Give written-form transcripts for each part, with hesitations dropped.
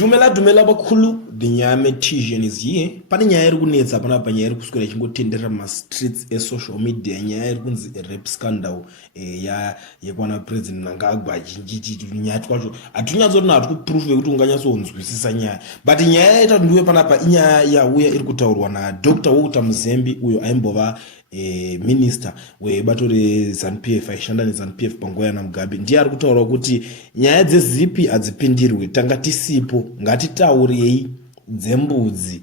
Dumela bakulu, the nyame Tijan is here. Panya Runes upon Panya Kusku, tender ma streets a social media, Nyarguns a rep scandal, ya Yaguana president Nangagba, Jinji, Nyatwajo. Atunas or not who prove the Tunganya sons with Sanya. But in Yata Nuepanapa, Inya, we Irkutawana, Dr. Wota Mzembi, we Ambova. Minister we batore ZANU-PF aishanda ZANU-PF pangoya na Mugabe ndiye ari kutaura kuti nyaya dzezipi adzipindirwe tangatisipo ngatitaurei dzembudzi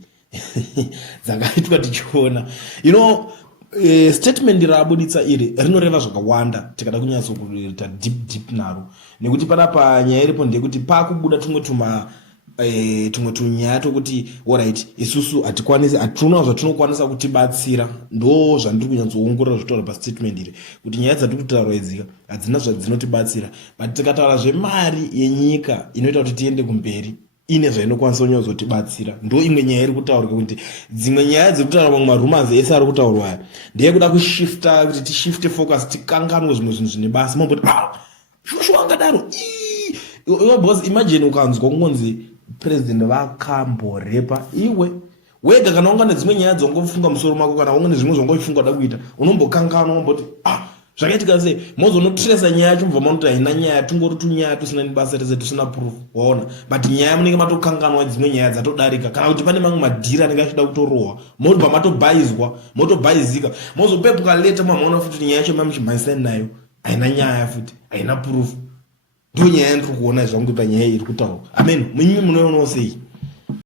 dzakaitwa tichiona statement rabuditsa iri rinoreva zvakawanda tikada kunyatso kuita deep naro nekuti panapa nyaya iripo ndekuti pakubuda tumwe tunyaya tokuti alright isusu hatuna zvatinokwanisa kutibatsira ndo zvandiri kunyatsoongorora zvitaura pastatement iri kuti nyaya dzatiri kutaura idzika hadzina zvadzinotibatsira but tikataura zvemari yenyika inoita kuti tiende kumberi ine zvainokwanisa kunyazotibatsira ndo imwe nyaya iri kutaurwa kuti dzimwe nyaya dziri kutaura mamwe marumanzi ese ari kutaurwa aya ndeye kuda kushifta kuti tishifte focus tikanganwe zvimwe zvinhu zvine basa mamboti shosho angadaro boss imagine ukanzwa kungonzi president vakamborepa iwe wega kana unga nedzimwe nyaya dzongofunga musoro mako kana unga nezvimwe zvongofunga da kuita unombokanganwa unomboti zvakaitika sei mozonotresa nyaya yacho mubva manoti haina nyaya tungori tunyaya tusina basa rese tusina proof waona but nyaya munenge matokanganwa dzimwe nyaya dzatodarika kana kuti pane mamwe madhira anenge achida kutorohwa mobva motobhayizika mozopepuka leta mamaona futi nyaya yacho mamuchimhanisani nayo haina nyaya futi haina proof ndo nyaya ndiri kuona zvangu panyaya iri kutaurwa amen munyi munoona sei